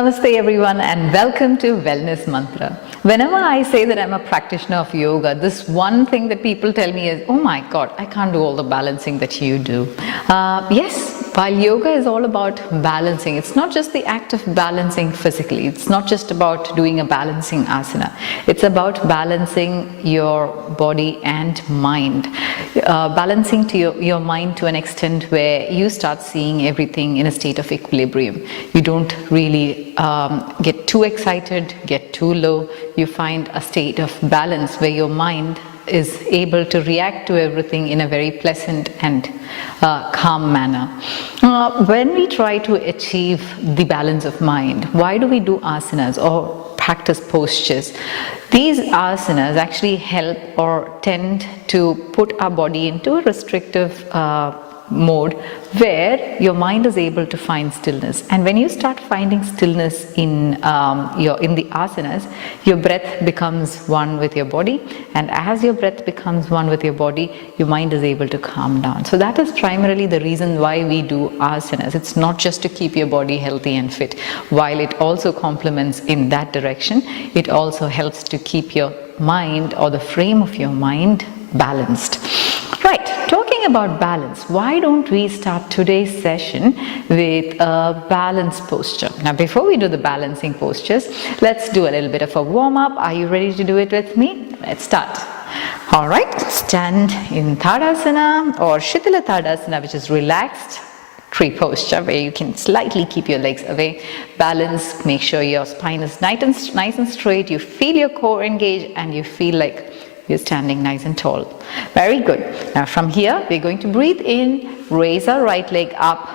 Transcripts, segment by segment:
Namaste everyone and welcome to Wellness Mantra. Whenever I say that I'm a practitioner of yoga, this one thing that people tell me is, oh my God, I can't do all the balancing that you do. Yes, while yoga is all about balancing, it's not just the act of balancing physically. It's not just about doing a balancing asana. It's about balancing your body and mind. Balancing to your mind to an extent where you start seeing everything in a state of equilibrium. You don't really get too excited, get too low. You find a state of balance where your mind is able to react to everything in a very pleasant and calm manner. When we try to achieve the balance of mind, why do we do asanas or practice postures? These asanas actually help or tend to put our body into a restrictive mode where your mind is able to find stillness. And when you start finding stillness in the asanas, your breath becomes one with your body, and as your breath becomes one with your body, your mind is able to calm down. So that is primarily the reason why we do asanas. It's not just to keep your body healthy and fit. While it also complements in that direction, it also helps to keep your mind or the frame of your mind balanced. Right, talking about balance, why don't we start today's session with a balance posture? Now, before we do the balancing postures, let's do a little bit of a warm-up. Are you ready to do it with me? Let's start. All right, stand in Tadasana or Shitala Tadasana, which is relaxed tree posture, where you can slightly keep your legs away. Balance, make sure your spine is nice and straight. You feel your core engaged and you feel like you're standing nice and tall. Very good. Now from here, we're going to breathe in, raise our right leg up,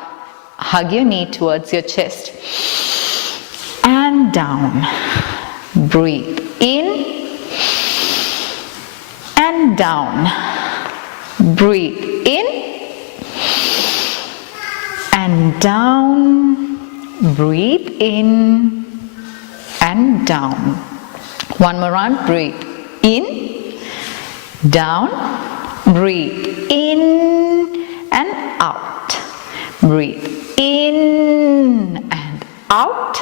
hug your knee towards your chest, and down. Breathe in, and down. Breathe in, and down. Breathe in, and down. One more round. Breathe in, down, breathe in and out, breathe in and out,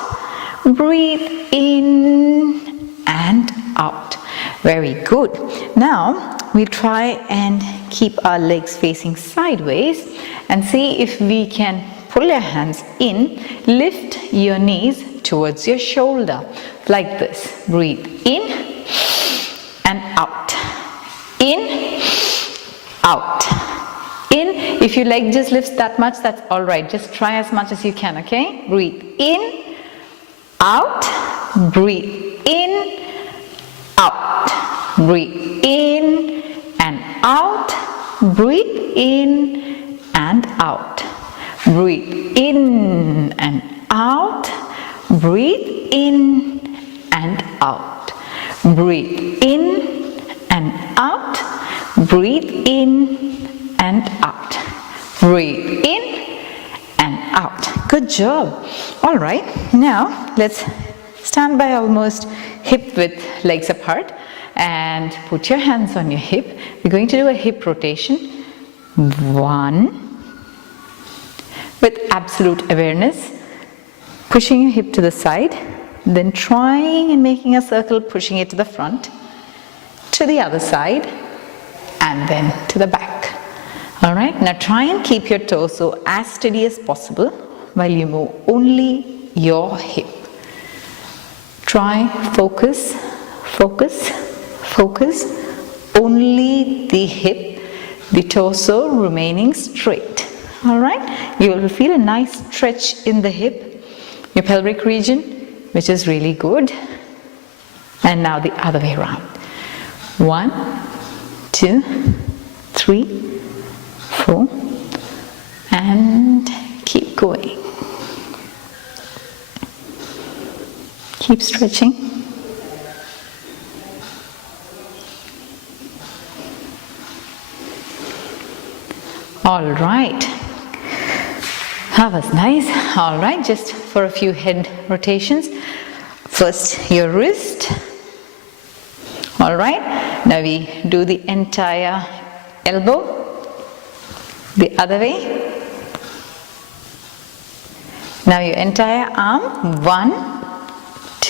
breathe in and out. Very good. Now we'll try and keep our legs facing sideways and see if we can pull your hands in, lift your knees towards your shoulder like this. Breathe in and out. In, out, in. If your leg just lifts that much, that's all right. Just try as much as you can, okay? Breathe in, out, breathe in, out, breathe in and out, breathe in and out, breathe in and out, breathe in and out, breathe in and out, breathe in and out, breathe in and out. Good job. All right, now let's stand by almost hip width legs apart and put your hands on your hip. We're going to do a hip rotation. One, with absolute awareness, pushing your hip to the side, then trying and making a circle, pushing it to the front, to the other side, and then to the back. All right, now try and keep your torso as steady as possible while you move only your hip. Try, focus, focus, focus, only the hip, the torso remaining straight. All right, you will feel a nice stretch in the hip, your pelvic region, which is really good. And now the other way around. 1, 2, 3, 4, and keep going. Keep stretching. All right. That was nice. All right, just for a few head rotations. First, your wrist. All right, now we do the entire elbow the other way. Now your entire arm. 1,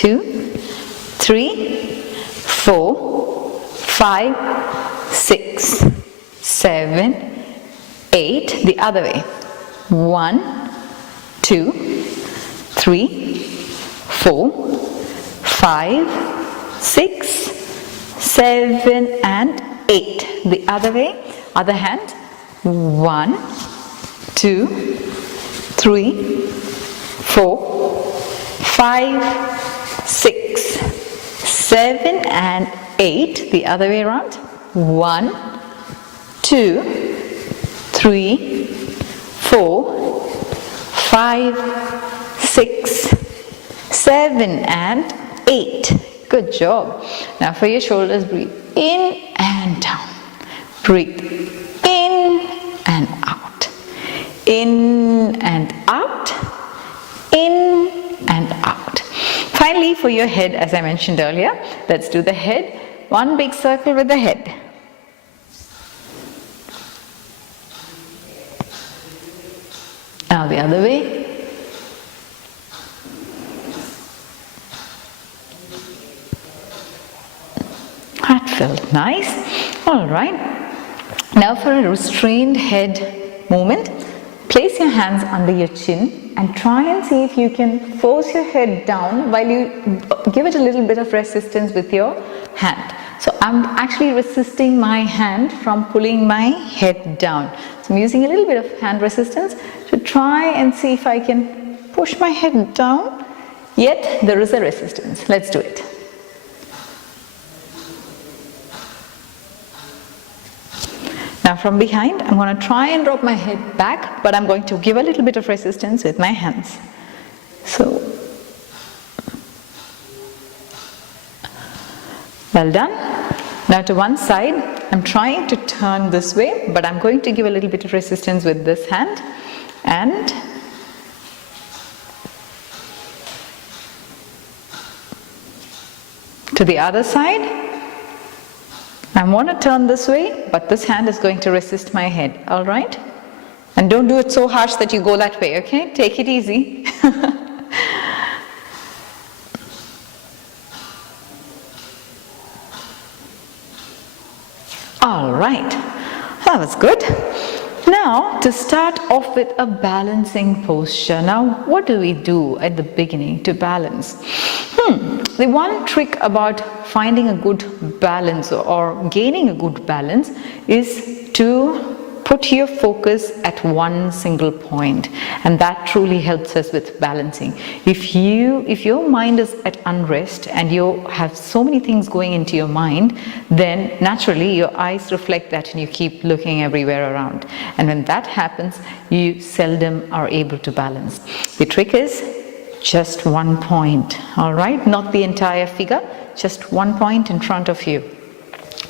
2, 3, 4, 5, 6, 7, 8. The other way. 1, 2, 3, 4, 5, 6, 7 and 8. The other way. Other hand. 1, 2, 3, 4, 5, 6, 7 and 8. The other way around. 1, 2, 3, 4, 5, 6, 7 and 8. Good job. Now for your shoulders, breathe in and down. Breathe in and out. In and out. In and out. Finally, for your head, as I mentioned earlier, let's do the head. One big circle with the head. Now the other way. That felt nice. All right. Now for a restrained head movement, place your hands under your chin and try and see if you can force your head down while you give it a little bit of resistance with your hand. So I'm actually resisting my hand from pulling my head down. So I'm using a little bit of hand resistance to try and see if I can push my head down, yet there is a resistance. Let's do it. Now from behind, I'm going to try and drop my head back, but I'm going to give a little bit of resistance with my hands. So, well done. Now to one side, I'm trying to turn this way, but I'm going to give a little bit of resistance with this hand. And to the other side, I want to turn this way, but this hand is going to resist my head, all right? And don't do it so harsh that you go that way, okay? Take it easy. All right, that was good. Now, to start off with a balancing posture. Now, what do we do at the beginning to balance? The one trick about finding a good balance or gaining a good balance is to put your focus at one single point, and that truly helps us with balancing. If your mind is at unrest and you have so many things going into your mind, then naturally your eyes reflect that and you keep looking everywhere around. And when that happens, you seldom are able to balance. The trick is just one point, all right? Not the entire figure, just one point in front of you.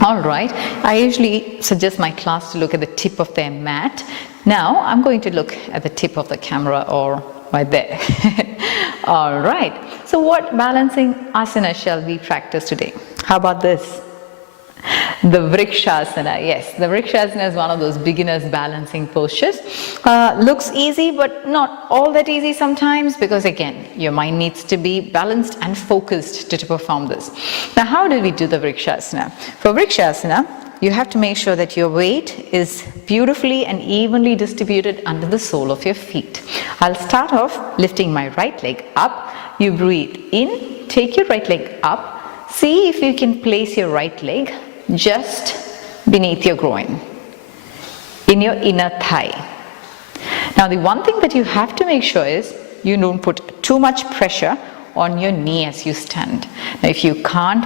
All right, I usually suggest my class to look at the tip of their mat. Now I'm going to look at the tip of the camera or right there. All right, so what balancing asana shall we practice today? How about this? The Rikshasana, yes, the Rikshasana is one of those beginners balancing postures. Looks easy, but not all that easy sometimes, because again, your mind needs to be balanced and focused to perform this. Now, how do we do the Rikshasana? For Rikshasana, you have to make sure that your weight is beautifully and evenly distributed under the sole of your feet. I'll start off lifting my right leg up. You breathe in, take your right leg up. See if you can place your right leg just beneath your groin, in your inner thigh. Now the one thing that you have to make sure is you don't put too much pressure on your knee as you stand. Now if you can't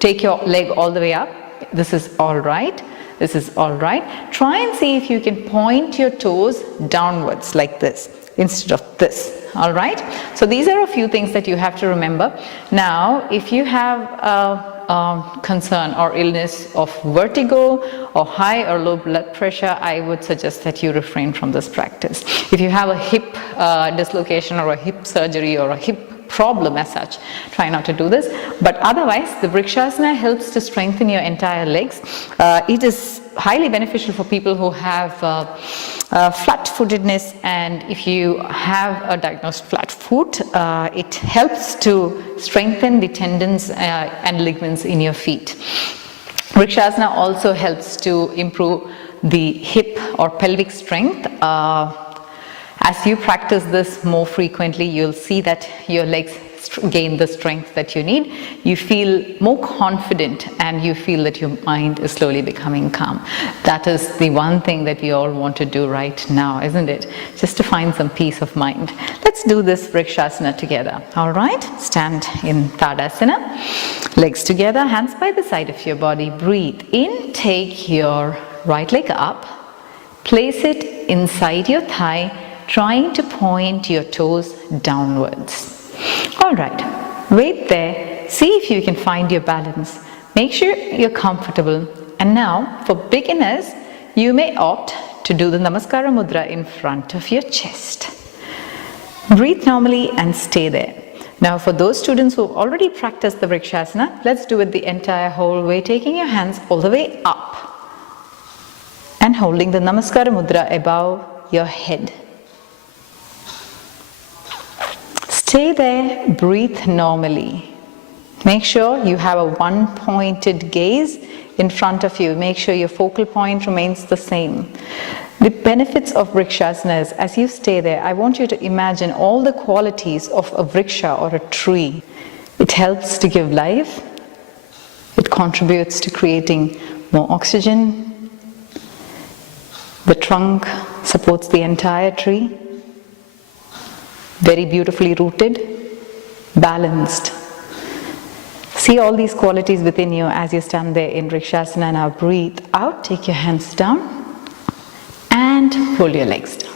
take your leg all the way up, this is all right. This is all right. Try and see if you can point your toes downwards like this instead of this. All right. So these are a few things that you have to remember. Now, if you have a concern or illness of vertigo or high or low blood pressure, I would suggest that you refrain from this practice. If you have a hip dislocation or a hip surgery or a hip problem as such, try not to do this. But otherwise, the Rikshasana helps to strengthen your entire legs. It is highly beneficial for people who have flat-footedness, and if you have a diagnosed flat foot, it helps to strengthen the tendons and ligaments in your feet. Rikshasana also helps to improve the hip or pelvic strength. As you practice this more frequently, you'll see that your legs gain the strength that you need. You feel more confident, and you feel that your mind is slowly becoming calm. That is the one thing that we all want to do right now, isn't it? Just to find some peace of mind. Let's do this Rikshasana together. All right, stand in Tadasana, legs together, hands by the side of your body. Breathe in, take your right leg up, place it inside your thigh, trying to point your toes downwards. All right, wait there, see if you can find your balance. Make sure you're comfortable. And now, for beginners, you may opt to do the Namaskara Mudra in front of your chest. Breathe normally and stay there. Now, for those students who already practiced the Rikshasana, let's do it the entire whole way, taking your hands all the way up and holding the Namaskara Mudra above your head. Stay there, breathe normally. Make sure you have a one-pointed gaze in front of you. Make sure your focal point remains the same. The benefits of Rikshasana is, as you stay there, I want you to imagine all the qualities of a vriksha or a tree. It helps to give life. It contributes to creating more oxygen. The trunk supports the entire tree. Very beautifully rooted, balanced. See all these qualities within you as you stand there in Rikshasana. Now breathe out, take your hands down and pull your legs down.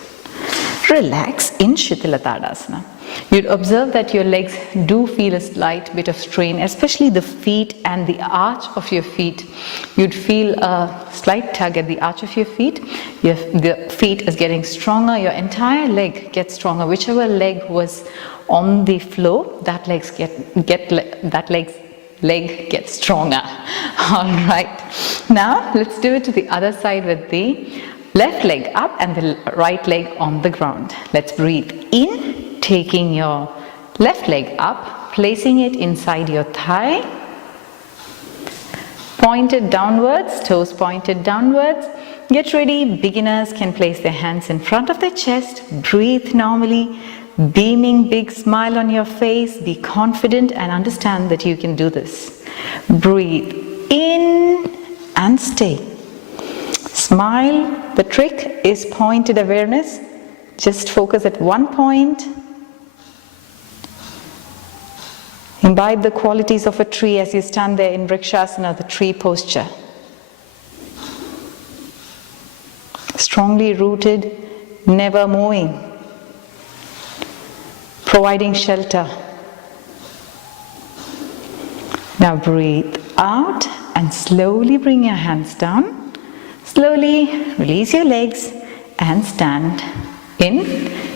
Relax in Tadasana. You'd observe that your legs do feel a slight bit of strain, especially the feet and the arch of your feet. You'd feel a slight tug at the arch of your feet. The feet is getting stronger. Your entire leg gets stronger. Whichever leg was on the floor, that leg gets stronger. All right. Now let's do it to the other side with the left leg up and the right leg on the ground. Let's breathe in, taking your left leg up, placing it inside your thigh, pointed downwards, toes pointed downwards. Get ready, beginners can place their hands in front of their chest, breathe normally, beaming big smile on your face, be confident and understand that you can do this. Breathe in and stay. Smile. The trick is pointed awareness. Just focus at one point. Imbibe the qualities of a tree as you stand there in Rikshasana, the tree posture. Strongly rooted, never moving. Providing shelter. Now breathe out and slowly bring your hands down. Slowly release your legs and stand in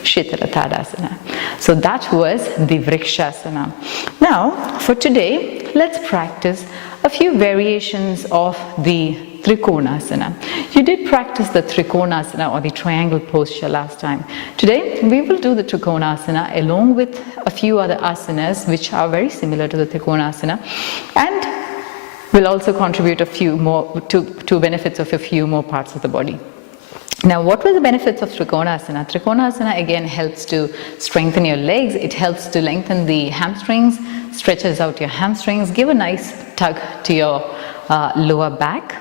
Tadasana. So that was the Rikshasana. Now for today, let's practice a few variations of the Trikonasana. You did practice the Trikonasana or the triangle posture last time. Today we will do the Trikonasana along with a few other asanas which are very similar to the Trikonasana, and will also contribute a few more to benefits of a few more parts of the body. Now, what were the benefits of Trikonasana? Trikonasana again helps to strengthen your legs. It helps to lengthen the hamstrings, stretches out your hamstrings, give a nice tug to your lower back.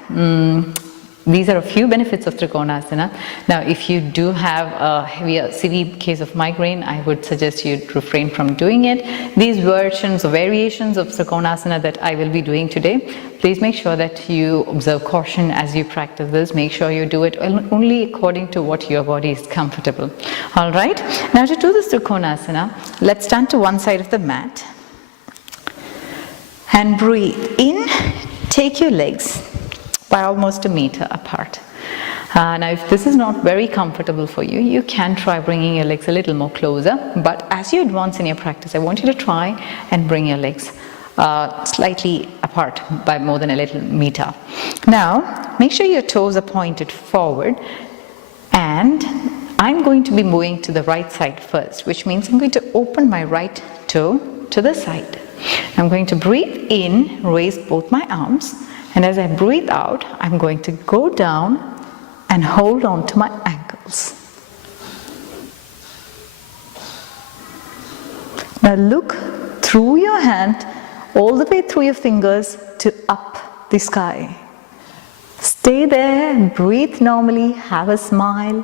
These are a few benefits of Trikonasana. Now, if you do have a severe case of migraine, I would suggest you refrain from doing it. These versions or variations of Trikonasana that I will be doing today, please make sure that you observe caution as you practice this. Make sure you do it only according to what your body is comfortable. All right. Now, to do this Trikonasana, let's stand to one side of the mat and breathe in. Take your legs by almost a meter apart. Now if this is not very comfortable for you, you can try bringing your legs a little more closer, but as you advance in your practice, I want you to try and bring your legs slightly apart. apart by more than a little meter. Now, make sure your toes are pointed forward, and I'm going to be moving to the right side first, which means I'm going to open my right toe to the side. I'm going to breathe in, raise both my arms, and as I breathe out, I'm going to go down and hold on to my ankles. Now look through your hand, all the way through your fingers to up the sky. Stay there, breathe normally, have a smile.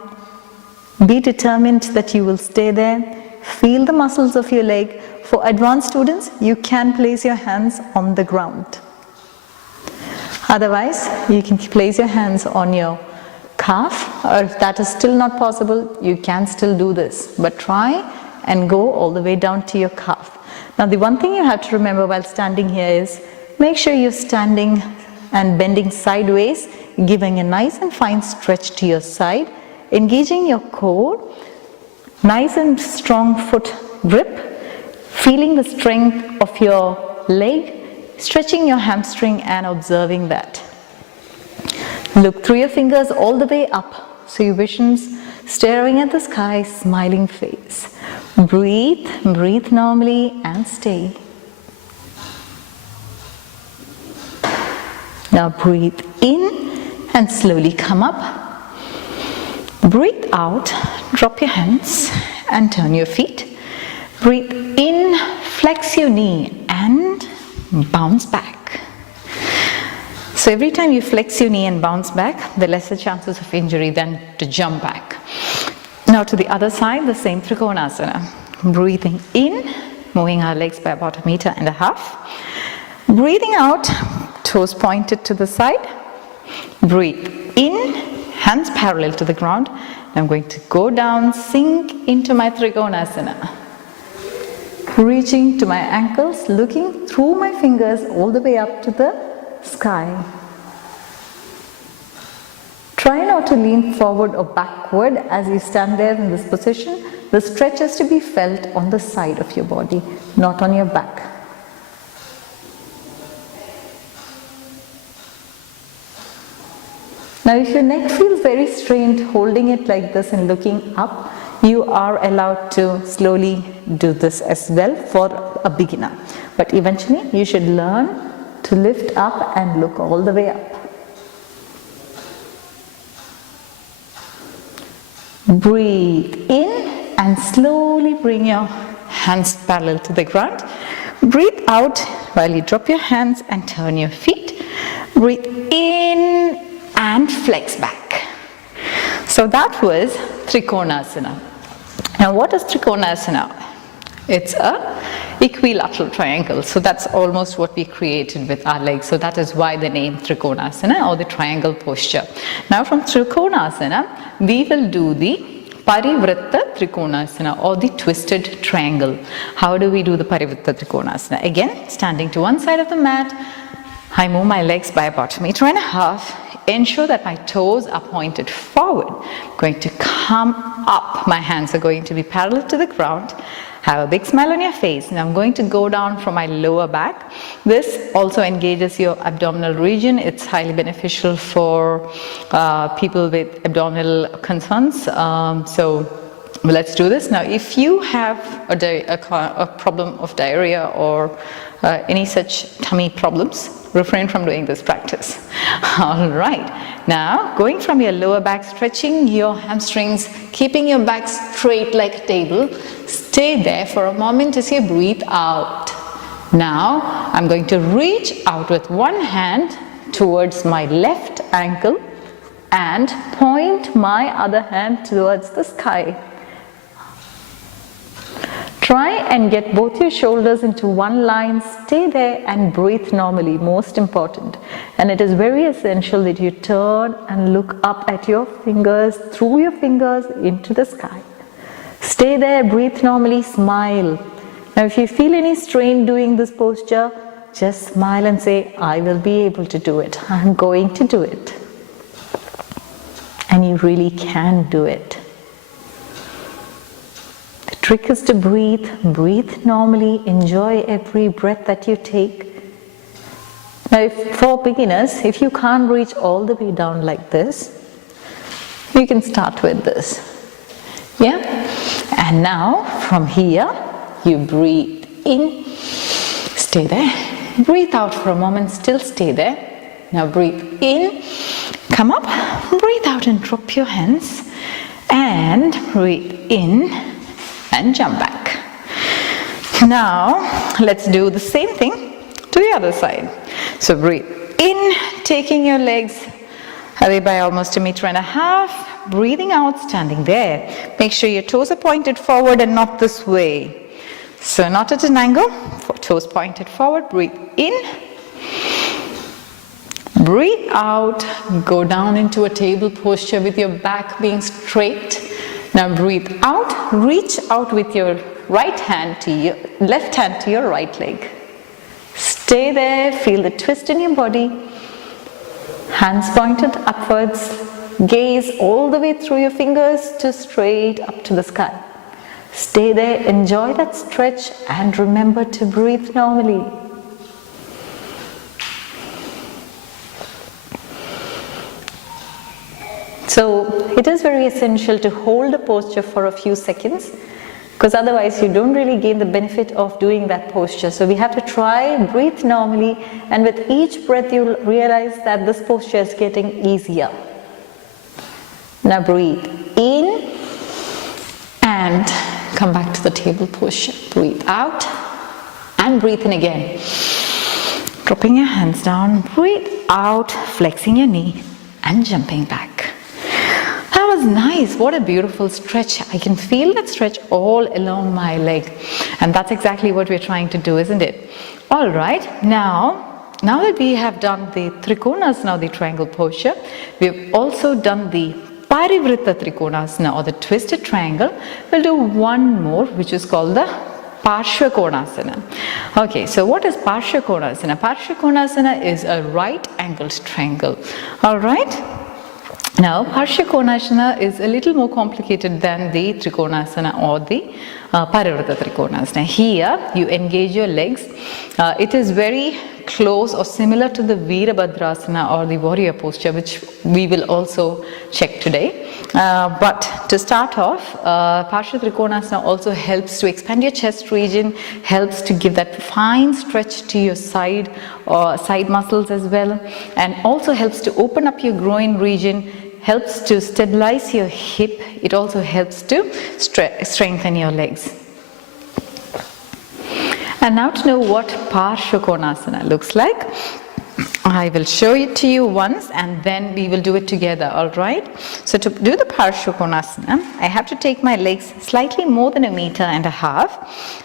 Be determined that you will stay there. Feel the muscles of your leg. For advanced students, you can place your hands on the ground. Otherwise, you can place your hands on your calf, or if that is still not possible, you can still do this. But try and go all the way down to your calf. Now, the one thing you have to remember while standing here is, make sure you're standing and bending sideways, giving a nice and fine stretch to your side, engaging your core, nice and strong foot grip, feeling the strength of your leg, stretching your hamstring and observing that. Look through your fingers all the way up, so your vision's staring at the sky, smiling face. Breathe, breathe normally and stay. Now breathe in and slowly come up. Breathe out, drop your hands and turn your feet. Breathe in, flex your knee and bounce back. So every time you flex your knee and bounce back, there are lesser chances of injury than to jump back. Now to the other side, the same Trikonasana. Breathing in, moving our legs by about 1.5 meters. Breathing out, toes pointed to the side. Breathe in, hands parallel to the ground. I'm going to go down, sink into my Trikonasana. Reaching to my ankles, looking through my fingers all the way up to the sky. Try not to lean forward or backward as you stand there in this position. The stretch has to be felt on the side of your body, not on your back. Now if your neck feels very strained, holding it like this and looking up, you are allowed to slowly do this as well for a beginner. But eventually you should learn to lift up and look all the way up. Breathe in and slowly bring your hands parallel to the ground. Breathe out while you drop your hands and turn your feet. Breathe in and flex back. So that was Trikonasana. Now what is Trikonasana? It's a equilateral triangle. So that's almost what we created with our legs. So that is why the name Trikonasana, or the triangle posture. Now from Trikonasana, we will do the Parivrtta Trikonasana, or the twisted triangle. How do we do the Parivrtta Trikonasana? Again, standing to one side of the mat, I move my legs by about 1.5 meters. Ensure that my toes are pointed forward. I'm going to come up. My hands are going to be parallel to the ground. Have a big smile on your face. Now I'm going to go down from my lower back. This also engages your abdominal region. It's highly beneficial for people with abdominal concerns. So let's do this. Now if you have a problem of diarrhea or any such tummy problems, refrain from doing this practice. All right. Now, going from your lower back, stretching your hamstrings, keeping your back straight like a table. Stay there for a moment as you breathe out. Now, I'm going to reach out with one hand towards my left ankle and point my other hand towards the sky. Try and get both your shoulders into one line. Stay there and breathe normally, most important. And it is very essential that you turn and look up at your fingers, through your fingers into the sky. Stay there, breathe normally, smile. Now if you feel any strain doing this posture, just smile and say, I will be able to do it. I'm going to do it. And you really can do it. Trick is to breathe normally, enjoy every breath that you take. Now, for beginners, if you can't reach all the way down like this, you can start with this. Yeah? And now, from here, you breathe in, stay there. Breathe out for a moment, still stay there. Now breathe in, come up, breathe out and drop your hands. And breathe in and jump back. Now, let's do the same thing to the other side. So breathe in, taking your legs away by almost 1.5 meters. Breathing out, standing there. Make sure your toes are pointed forward and not this way. So not at an angle, toes pointed forward. Breathe in. Breathe out. Go down into a table posture with your back being straight. Now breathe out. Reach out with your right hand to your left hand to your right leg. Stay there. Feel the twist in your body. Hands pointed upwards. Gaze all the way through your fingers to straight up to the sky. Stay there, enjoy that stretch, and remember to breathe normally. So it is very essential to hold the posture for a few seconds, because otherwise you don't really gain the benefit of doing that posture. So we have to try, breathe normally, and with each breath you'll realize that this posture is getting easier. Now breathe in and come back to the table posture. Breathe out and breathe in again. Dropping your hands down, breathe out, flexing your knee and jumping back. That was nice. What a beautiful stretch. I can feel that stretch all along my leg. And that's exactly what we're trying to do, isn't it? All right, now that we have done the Trikonasana, the triangle posture, we have also done the Parivrtta Trikonasana, or the twisted triangle. We'll do one more, which is called the Parashukonasana. Okay, so what is Parashukonasana? Parashukonasana is a right angled triangle. All right. Now, Parashukonasana is a little more complicated than the Trikonasana or the Parivrtta Trikonasana. Here, you engage your legs. It is very close or similar to the Virabhadrasana or the warrior posture, which we will also check today. But to start off, Parashukonasana also helps to expand your chest region, helps to give that fine stretch to your side or side muscles as well, and also helps to open up your groin region, helps to stabilize your hip. It also helps to strengthen your legs. And now to know what Parashukonasana looks like, I will show it to you once and then we will do it together, all right? So to do the Parashukonasana, I have to take my legs slightly more than 1.5 meters.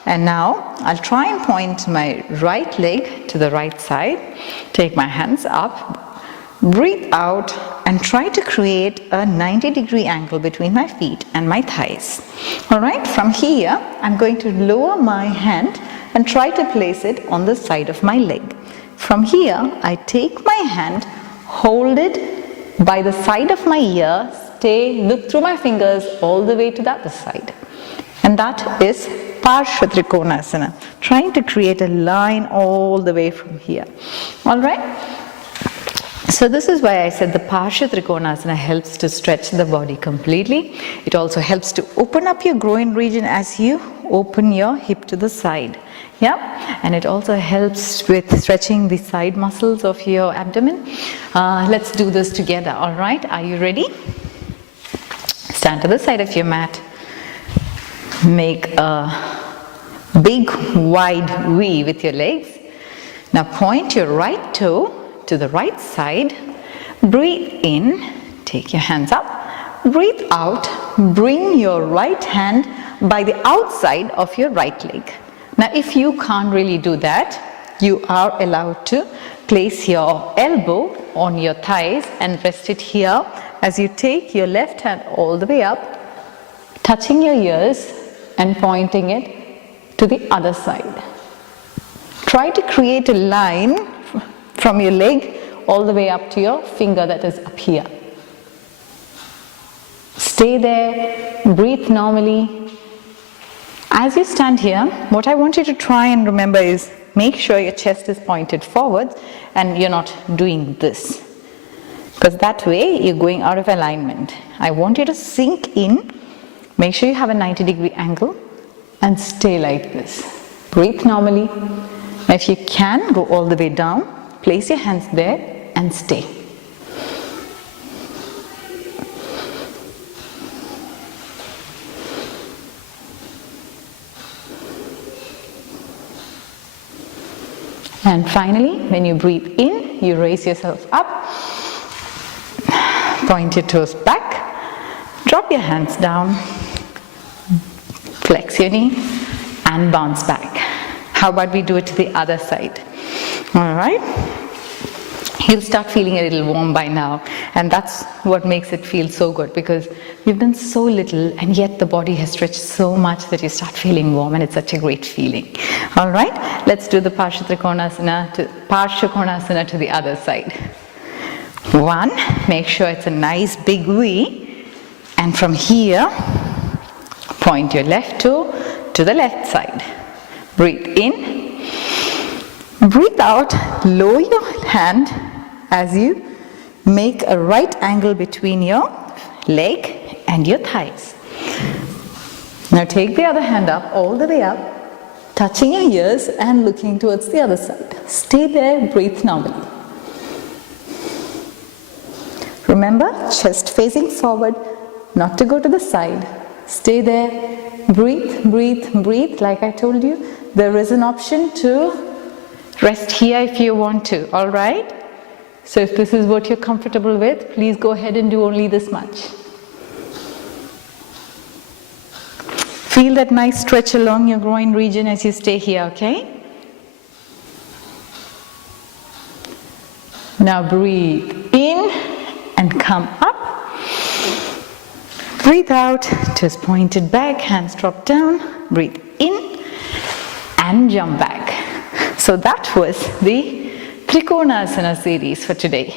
And now I'll try and point my right leg to the right side, take my hands up, breathe out and try to create a 90-degree angle between my feet and my thighs. All right, from here, I'm going to lower my hand and try to place it on the side of my leg. From here, I take my hand, hold it by the side of my ear, look through my fingers all the way to the other side. And that is Parashukonasana, trying to create a line all the way from here. All right? So this is why I said the Parashukonasana helps to stretch the body completely. It also helps to open up your groin region as you open your hip to the side. Yeah, and it also helps with stretching the side muscles of your abdomen. Let's do this together, all right? Are you ready? Stand to the side of your mat. Make a big wide V with your legs. Now point your right toe to the right side. Breathe in, take your hands up. Breathe out, bring your right hand by the outside of your right leg. Now if you can't really do that, you are allowed to place your elbow on your thighs and rest it here as you take your left hand all the way up, touching your ears and pointing it to the other side. Try to create a line from your leg all the way up to your finger that is up here. Stay there, breathe normally. As you stand here, what I want you to try and remember is make sure your chest is pointed forwards and you're not doing this. Because that way you're going out of alignment. I want you to sink in, make sure you have a 90-degree angle and stay like this. Breathe normally. Now if you can, go all the way down, place your hands there and stay. And finally, when you breathe in, you raise yourself up, point your toes back, drop your hands down, flex your knee, and bounce back. How about we do it to the other side? All right? You'll start feeling a little warm by now, and that's what makes it feel so good, because we've done so little and yet the body has stretched so much that you start feeling warm, and it's such a great feeling. All right, let's do the Parashukonasana to the other side. 1, make sure it's a nice big V, and from here point your left toe to the left side. Breathe in, breathe out, lower your hand as you make a right angle between your leg and your thighs. Now take the other hand up, all the way up, touching your ears and looking towards the other side. Stay there, breathe normally. Remember, chest facing forward, not to go to the side. Stay there, breathe, breathe, breathe. Like I told you, there is an option to rest here if you want to, all right? So if this is what you're comfortable with, please go ahead and do only this much. Feel that nice stretch along your groin region as you stay here, okay? Now breathe in and come up. Breathe out, toes pointed back, hands drop down. Breathe in and jump back. So that was the Trikonasana series for today.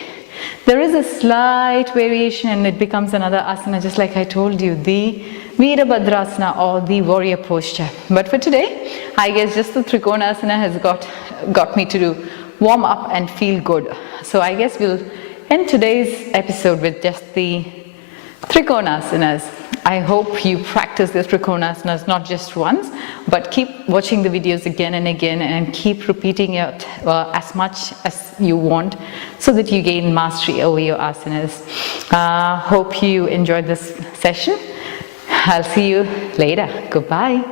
There is a slight variation and it becomes another asana, just like I told you, the Virabhadrasana or the warrior posture. But for today, I guess just the Trikonasana has got me to do warm up and feel good. So I guess we'll end today's episode with just the Trikonasanas. I hope you practice the Trikonasanas not just once, but keep watching the videos again and again and keep repeating it as much as you want so that you gain mastery over your asanas. Hope you enjoyed this session. I'll see you later. Goodbye.